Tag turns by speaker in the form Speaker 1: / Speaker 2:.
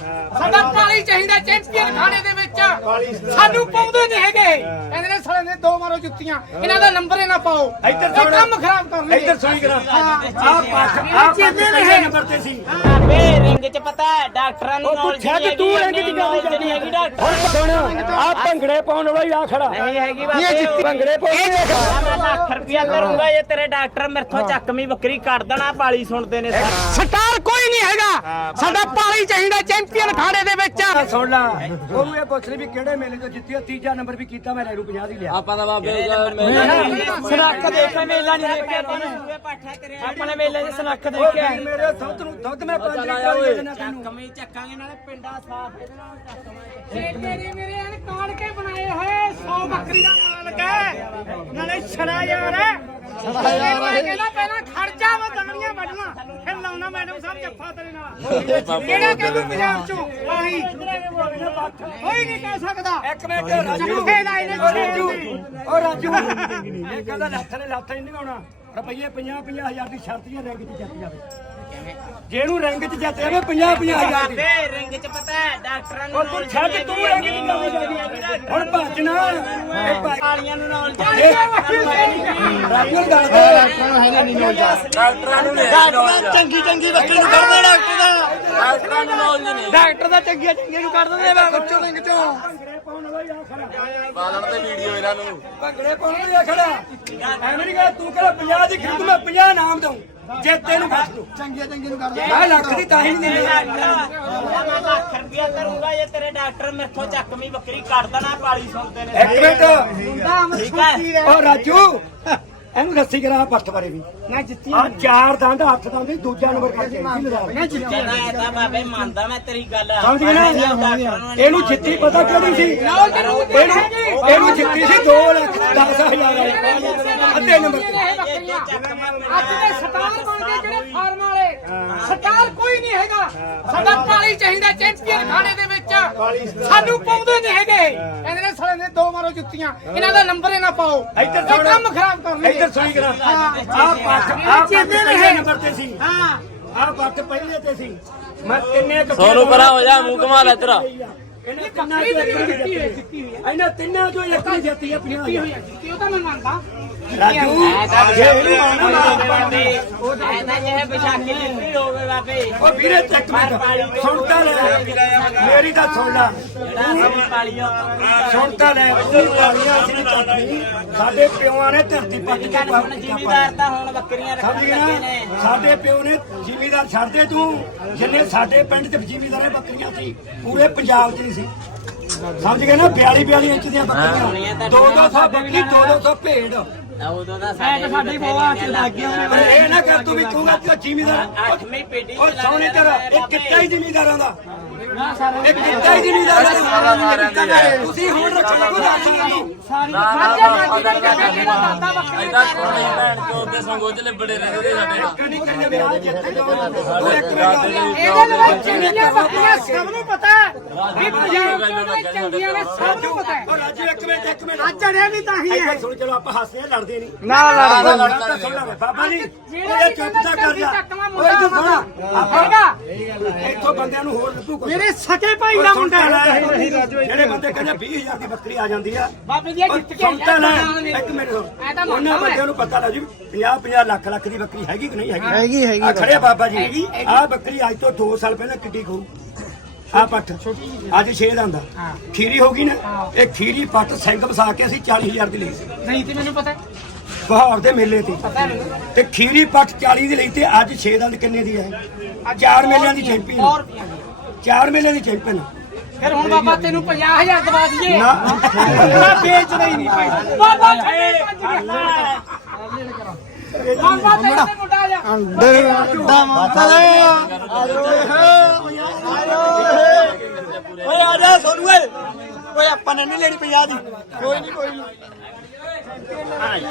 Speaker 1: ਸਾਡਾ ਪਾਲੀ ਚਾਹੀਦਾ ਚੈਂਪੀਅਨ ਖਾਣੇ ਦੇ ਵਿੱਚ। ਸਾਨੂੰ ਪਾਉਂਦੇ ਨਹੀਂ ਹੈਗੇ, ਕਹਿੰਦੇ ਨੇ ਸਾਲੇ ਨੇ ਦੋ ਮਾਰੋ ਜੁੱਤੀਆਂ, ਇਹਨਾਂ ਦਾ ਨੰਬਰ ਹੀ ਨਾ ਪਾਓ, ਇਹ ਕੰਮ ਖਰਾਬ ਕਰਨਗੇ।
Speaker 2: ਇੱਧਰ ਸੁਣੀ ਕਰਾਂ ਆਪ ਨੰਬਰ ਤੇ ਸੀ
Speaker 3: ਵੇ ਰਿੰਗ ਚ ਪਤਾ ਹੈ ਡਾਕਟਰਾਂ ਨੂੰ ਨੌਲੇਜ ਨਹੀਂ
Speaker 2: ਤੂੰ ਰਿੰਗ ਦੀ ਗੱਲ
Speaker 3: ਨਹੀਂ ਹੈਗੀ ਡਾਕਟਰ।
Speaker 2: ਹੁਣ ਸੁਣ ਆ ਭੰਗੜੇ ਪਾਉਣ ਵਾਲਾ ਹੀ ਆ ਖੜਾ
Speaker 3: ਨਹੀਂ ਹੈਗੀ ਬਾਬੇ
Speaker 2: ਭੰਗੜੇ ਪਾਉਣ
Speaker 3: ਮੈਂ ਲੱਖ ਰੁਪਿਆ ਕਰੂੰਗਾ ਜੇ ਤੇਰੇ ਡਾਕਟਰ ਮੇਰਥੋਂ ਚੱਕਵੀਂ ਬੱਕਰੀ ਕੱਢ ਦੇਣਾ। ਪਾਲੀ ਸੁਣਦੇ ਨੇ
Speaker 1: ਸਟਾਰ ਕੋਈ ਨਹੀਂ ਹੈਗਾ, ਸਾਡਾ ਪਾਲੀ ਚਾਹੀਦਾ ਚੈਂਪੀਅਨ ਖਾਣੇ ਦੇ ਵਿੱਚ।
Speaker 2: ਸੁਣ ਲਾ ਉਹਨੂੰ ਇਹ ਪੁੱਛ ਲਈ ਵੀ ਕਿਹੜੇ ਮੇਲੇ ਤੋਂ ਜਿੱਤੀ, ਤੀਜਾ ਨੰਬਰ ਵੀ ਕੀਤਾ ਮੈਂ ਰੈਰੂ 50 ਦੀ ਲਿਆ।
Speaker 4: ਆਪਾਂ ਦਾ ਬਾਬੇ
Speaker 3: ਸਨੱਖ ਦੇਖਿਆ ਮੇਲਾ ਨਹੀਂ ਦੇਖਿਆ ਤੈਨੂੰ ਪਾਠਾ ਕਰਿਆ ਆਪਣੇ ਮੇਲੇ 'ਚ ਸਨੱਖ ਦੇਖਿਆ
Speaker 2: ਮੇਰੇ ਦੁੱਧ ਮੈਂ 5 ਲੀਟਰ ਦੇਣਾ ਤੈਨੂੰ।
Speaker 3: ਚੱਕਵੀਂ ਚੱਕਾਂਗੇ ਨਾਲੇ ਪਿੰਡਾ ਸਾਫ ਇਹਦੇ ਨਾਲ ਚੱਕਾਂਗੇ।
Speaker 1: ਤੇਰੇ ਮੇਰੇ ਐਨ ਕਾੜ ਕੇ ਬਣਾਏ ਹੋਏ 100 ਬੱਕਰੀ ਦਾ ਮਾਲਕ ਹੈ, ਨਾਲੇ ਛੜਾ ਯਾਰ ਹੈ। ਕਹਿੰਦਾ ਪਹਿਲਾਂ ਖਰਚਾ ਵਦਾਣੀਆਂ ਵੱਢਣਾ, ਫਿਰ ਲਾਉਣਾ ਮੈਡਮ ਸਾਹਿਬ ਜੱਫਾ ਤੇਰੇ ਨਾਲ। ਕਿਹੜਾ ਕਹਿੰਦਾ ਪੰਜਾਬ ਚੋਂ ਆਹੀ ਕੋਈ ਨਹੀਂ ਕਹਿ ਸਕਦਾ।
Speaker 2: ਇੱਕ ਮਿੰਟ ਰਾਜੂ ਉਹ ਰਾਜੂ ਇਹ ਕਹਿੰਦਾ ਲੱਥ ਨੇ ਲੱਥ ਨਹੀਂ ਆਉਣਾ, ਰੁਪਈਏ 50,000 ਦੀ ਸ਼ਰਤੀਆਂ ਰੈਂਕ 'ਚ ਜਿੱਤ ਜਾਵੇ। ਜਿਹਨੂੰ ਰੈਂਕ 'ਚ ਜਿੱਤ ਜਾਵੇ 50,000 ਦੀ
Speaker 3: ਵੇ ਰਿੰਗ 'ਚ ਪਤਾ ਹੈ ਡਾਕਟਰਾਂ ਨੂੰ
Speaker 2: ਤੂੰ ਛੱਡ ਤੂੰ ਰੈਂਕ 'ਚ ਜਾਵੇ। ਹੁਣ ਭੱਜਣਾ ਇਹ
Speaker 3: ਪਾਲੀਆਂ ਨੂੰ ਨੌਲੇਜ
Speaker 2: ਰਾਜੂ ਗੱਲ
Speaker 4: ਚੰਗੀ ਚੰਗੀ ਬੱਕਰੀ ਨੂੰ ਕਰਦੇ ਡਾਕਟਰ ਦਾ ਡਾਕਟਰਾਂ ਨੂੰ ਨੌਲੇਜ ਨਹੀਂ।
Speaker 3: ਡਾਕਟਰ ਦਾ ਚੰਗੀਆਂ ਚੰਗੀਆਂ ਨੂੰ ਕਰ ਦਿੰਦੇ ਮੈਂ
Speaker 2: ਬੱਚੋ ਰਿੰਗ 'ਚੋਂ ਭੰਗੜੇ ਪਾਉਣ ਵਾਲਾ ਹੀ ਆ ਖੜਾ।
Speaker 4: ਬਾਲਣ ਤੇ ਵੀਡੀਓ ਇਹਨਾਂ ਨੂੰ
Speaker 2: ਭੰਗੜੇ ਪਾਉਣ ਵਾਲਾ ਹੀ ਆ ਖੜਾ। ਐਵੇਂ ਨਹੀਂ ਕਹ ਤੂੰ ਕਿਹੜਾ 50 ਦੀ ਖਰੀਦ ਮੈਂ 50 ਨਾਮ ਦਊਂ ਜੇ ਤੈਨੂੰ ਬਸ ਤੂੰ ਚੰਗੀਆਂ ਨੂੰ ਕਰ ਮੈਂ ਲੱਖ ਦੀ ਤਾਂ ਹੀ ਨਹੀਂ ਦਿੰਦੀ।
Speaker 3: ਮੈਂ ਲੱਖ ਰੁਪਿਆ ਕਰੂੰਗਾ ਜੇ ਤੇਰੇ ਡਾਕਟਰ ਮੇਰਥੋਂ ਚੱਕਵੀਂ ਬੱਕਰੀ ਕੱਢ ਦੇਣਾ। ਪਾਲੀ ਸੁਣਦੇ ਨੇ
Speaker 2: ਇੱਕ ਮਿੰਟ
Speaker 3: ਠੀਕ ਹੈ
Speaker 2: ਉਹ ਰਾਜੂ ਇਹਨੂੰ ਦੱਸੀ ਕਰਾ ਪੱਟ ਬਾਰੇ ਵੀ
Speaker 1: ਮੈਂ ਜਿੱਤੀ
Speaker 2: ਆ 4 ਦੰਦ 8 ਦੰਦ ਦੂਜਾ ਨੰਬਰ ਕਰਕੇ
Speaker 3: ਕਹਿੰਦਾ ਇਹ ਤਾਂ ਬਾਬੇ ਮੰਨਦਾ ਮੈਂ ਤੇਰੀ ਗੱਲ।
Speaker 2: ਸਮਝ ਗਏ ਨਾ ਇਹਨੂੰ ਜਿੱਤੀ ਪਤਾ ਕਿਹੜੀ ਸੀ ਇਹਨੂੰ ਜਿੱਤੀ ਸੀ 2,10,000 ਅੱਧੇ ਨੰਬਰ ਤੇ।
Speaker 1: ਅੱਜ ਦੇ ਸਟਾਰ ਬਣ ਗਏ ਜਿਹੜੇ ਫਾਰਮ ਵਾਲੇ, ਸਟਾਰ ਕੋਈ ਨਹੀਂ ਹੈਗਾ, ਸਾਡਾ ਪਾਲੀ ਚਾਹੀਦਾ ਚੈਂਪੀਅਨ ਖਾਣੇ ਦੇ ਵਿੱਚ। ਸਾਨੂੰ ਪਾਉਂਦੇ ਨਹੀਂ ਹੈਗੇ, ਕਹਿੰਦੇ ਨੇ ਸਾਲੇ ਨੇ ਦੋ ਮਾਰੋ ਜੁੱਤੀਆਂ, ਇਹਨਾਂ ਦਾ ਨੰਬਰ ਹੀ ਨਾ ਪਾਓ, ਇਹ ਕੰਮ ਖਰਾਬ ਕਰਨਗੇ।
Speaker 2: ਇੱਧਰ ਸੁਣੀ ਕਰਾ ਆ ਪੱਟ ਪਹਿਲੇ ਨੰਬਰ ਤੇ ਸੀ।
Speaker 1: ਹਾਂ
Speaker 2: ਆ ਪੱਟ ਪਹਿਲੇ ਤੇ ਸੀ। ਮੈਂ ਤਿੰਨੇ
Speaker 4: ਸੋਨੂੰ ਪਰਾਂ ਹੋ ਜਾ, ਮੂੰਹ ਘੁਮਾ ਲੈ ਤੇਰਾ।
Speaker 2: ਇਹਨਾਂ ਤਿੰਨਾਂ ਚੋਂ ਇੱਕ ਨਹੀਂ ਜਿੱਤੀ। ਇਹਨਾਂ ਤਿੰਨਾਂ ਚੋਂ ਇੱਕ ਨਹੀਂ ਜਿੱਤੀ ਆ 50,000।
Speaker 1: ਜਿੱਤੀ ਉਹ ਤਾਂ ਮੈਂ ਮੰਨਦਾ।
Speaker 2: ਰਾਜੂ ਜੇ ਇਹਨੂੰ ਆਉਣਾ
Speaker 3: ਐਦਾ ਜਿਹੇ ਵਿਸ਼ਾਖੀ ਲਿੱਤੀ ਹੋਵੇ ਬਾਬੇ
Speaker 2: ਉਹ ਵੀਰੇ ਚੱਕ ਮਿੰਟ ਸੁਣਤਾ ਲੈ ਮੇਰੀ ਤਾਂ ਸੁਣ ਲੈ ਸੁਣਤਾ ਲੈ ਤੂੰ ਪਾਲੀਆਂ ਅਸੀਂ ਚੱਕਦੀ। ਸਾਡੇ ਪਿਓਾਂ ਨੇ ਧਰਤੀ ਪੱਟ ਕੇ
Speaker 3: ਹੁਣ ਜ਼ਿਮੀਦਾਰ ਤਾਂ ਹੁਣ ਬੱਕਰੀਆਂ ਰੱਖਣ
Speaker 2: ਸਮਝ ਗਿਆ
Speaker 3: ਲੱਗੇ
Speaker 2: ਨਾ
Speaker 3: ਨੇ।
Speaker 2: ਸਾਡੇ ਪਿਓ ਨੇ ਜ਼ਿਮੀਦਾਰ ਛੱਡਦੇ ਤੂੰ ਜਿੰਨੇ ਸਾਡੇ ਪਿੰਡ ਤੇ ਜ਼ਿਮੀਦਾਰਾਂ ਬੱਕਰੀਆਂ ਸੀ ਪੂਰੇ ਪੰਜਾਬ 'ਚ ਨਹੀਂ ਸੀ। ਸਮਝ ਗਏ ਨਾ 42 ਇੰਚ ਦੀਆਂ ਬੱਕਰੀਆਂ 200 ਬੱਕਰੀ 200 ਭੇਡ।
Speaker 3: ਉਦੋਂ ਦਾ ਸਾਡੇ
Speaker 1: ਬੋਆ ਚ ਲੱਗ ਗਿਆ
Speaker 2: ਪਰ ਇਹ ਨਾ ਕਰ ਤੂੰ ਵੀ ਕਹੂੰਗਾ ਕਿ ਜ਼ਿਮੀਦਾਰ
Speaker 3: 8ਵੀਂ ਪੀੜੀ
Speaker 2: ਉਹ ਸੋਨੇ ਤੇਰਾ ਇਹ ਕਿੱਤਾ ਹੀ ਜ਼ਿਮੀਦਾਰਾਂ ਦਾ ਇਹ ਕਿੱਤਾ ਹੀ ਜ਼ਿਮੀਦਾਰਾਂ ਦਾ। ਤੁਸੀਂ ਹੁਣ ਰੱਖਣਾ ਕੋਈ ਦੱਸ ਮੈਨੂੰ
Speaker 4: ਐਦਾਂ ਕੋਣੇ ਭੈਣ ਚੋਦ ਦੇ ਸੰਗੋ ਚ ਲਿਬੜੇ ਰਹਿੰਦੇ ਸਾਡੇ।
Speaker 2: ਨਹੀਂ ਕਰਨੇ ਵੀ ਆ ਜਿੱਥੇ ਜਾਓ ਇੱਕ ਮਿੰਟ
Speaker 1: ਇਹਦੇ ਵਿੱਚ ਚੰਗੀਆਂ ਬੱਕਰੀਆਂ ਸਭ ਨੂੰ ਪਤਾ ਹੈ ਵੀ ਪੰਜਾਬ ਚ ਚੰਗੀਆਂ ਨੇ, ਸਭ ਨੂੰ ਪਤਾ ਹੈ।
Speaker 2: ਉਹ ਰਾਜੂ ਇੱਕ ਮਿੰਟ
Speaker 1: ਅੱਜ ਅੜਿਆ ਵੀ ਤਾਂ ਹੀ ਹੈ।
Speaker 2: ਸੁਣ ਚਲੋ ਆਪਾਂ ਹੱਸਦੇ ਲੜਦੇ ਨਹੀਂ
Speaker 4: ਲੜਦਾ
Speaker 2: ਸੁਣ ਲੈ ਬਾਬਾ ਜੀ
Speaker 1: ਜਿਹੜਾ
Speaker 2: ਇਹ ਚੁੱਪ ਤਾਂ ਕਰ ਜਾ
Speaker 1: ਚੱਕਵਾਂ
Speaker 2: ਓਏ ਤੂੰ ਸੁਣ
Speaker 1: ਹੈਗਾ
Speaker 2: ਇੱਥੋਂ ਬੰਦਿਆਂ ਨੂੰ ਹੋਰ ਲੱਭੂ ਕੁਛ।
Speaker 1: ਮੇਰੇ ਸਕੇ ਭਾਈ ਦਾ ਮੁੰਡਾ ਹੈ।
Speaker 2: ਜਿਹੜੇ ਬੰਦੇ ਕਹਿੰਦੇ 20,000 ਦੀ ਬੱਕਰੀ ਆ ਜਾਂਦੀ ਆ
Speaker 1: ਬਾਬੇ ਜੀ ਜਿੱਤ ਕੇ
Speaker 2: ਸੁਣਤਾ ਲੈ ਇੱਕ ਮਿੰਟ ਉਹਨਾਂ ਬੰਦਿਆਂ ਨੂੰ ਪਤਾ ਲੱਗ ਜੂ 50 ਲੱਖ ਦੀ ਬੱਕਰੀ ਹੈਗੀ ਕਿ ਨਹੀਂ ਹੈਗੀ। ਆ ਖੜਿਆ ਬਾਬਾ ਜੀ ਆ ਬੱਕਰੀ ਅੱਜ ਤੋਂ 2 ਸਾਲ ਪਹਿਲਾਂ ਕਿੱਡੀ ਖਾਊ ਆ ਪੱਠ ਅੱਜ 6 ਦਾ ਹੁੰਦਾ ਖੀਰੀ ਹੋ ਗਈ ਨਾ। ਇਹ ਖੀਰੀ ਪੱਠ ਸਿੰਘ ਵਸਾ ਕੇ ਅਸੀਂ 40,000 ਦੀ ਲਈ ਸੀ
Speaker 1: ਨਹੀਂ ਤੇ ਮੈਨੂੰ ਪਤਾ
Speaker 2: ਬਹਾਰ ਦੇ ਮੇਲੇ ਤੇ ਤੇ ਖੀਰੀ ਪੱਠ 40 ਦੀ ਲਈ ਤੇ ਅੱਜ 6 ਦੰਦ ਕਿੰਨੇ ਦੀ ਹੈ? 4 ਮੇਲਿਆਂ ਦੀ ਚੈਂਪੀਅਨ 4 ਮੇਲਿਆਂ ਦੀ ਚੈਂਪੀਅਨ।
Speaker 1: ਫਿਰ ਹੁਣ ਬਾਬਾ ਤੈਨੂੰ 50,000 ਦਵਾ ਦਈਏ
Speaker 2: ਨਾ
Speaker 1: ਮੈਂ ਵੇਚਦਾ ਹੀ ਨਹੀਂ ਭਾਈ। ਬਾਬਾ ਫੇਰ ਭੱਜ ਗਿਆ। ਬਾਬਾ ਤੇਰੇ ਤੇ ਮੁੰਡਾ ਆ ਜਾ।
Speaker 2: ਓਏ ਆ ਜਾ ਸੋਨੂ ਓਏ ਆਪਾਂ ਨੇ ਨਹੀਂ ਲੈਣੀ 50 ਦੀ ਕੋਈ ਨਹੀਂ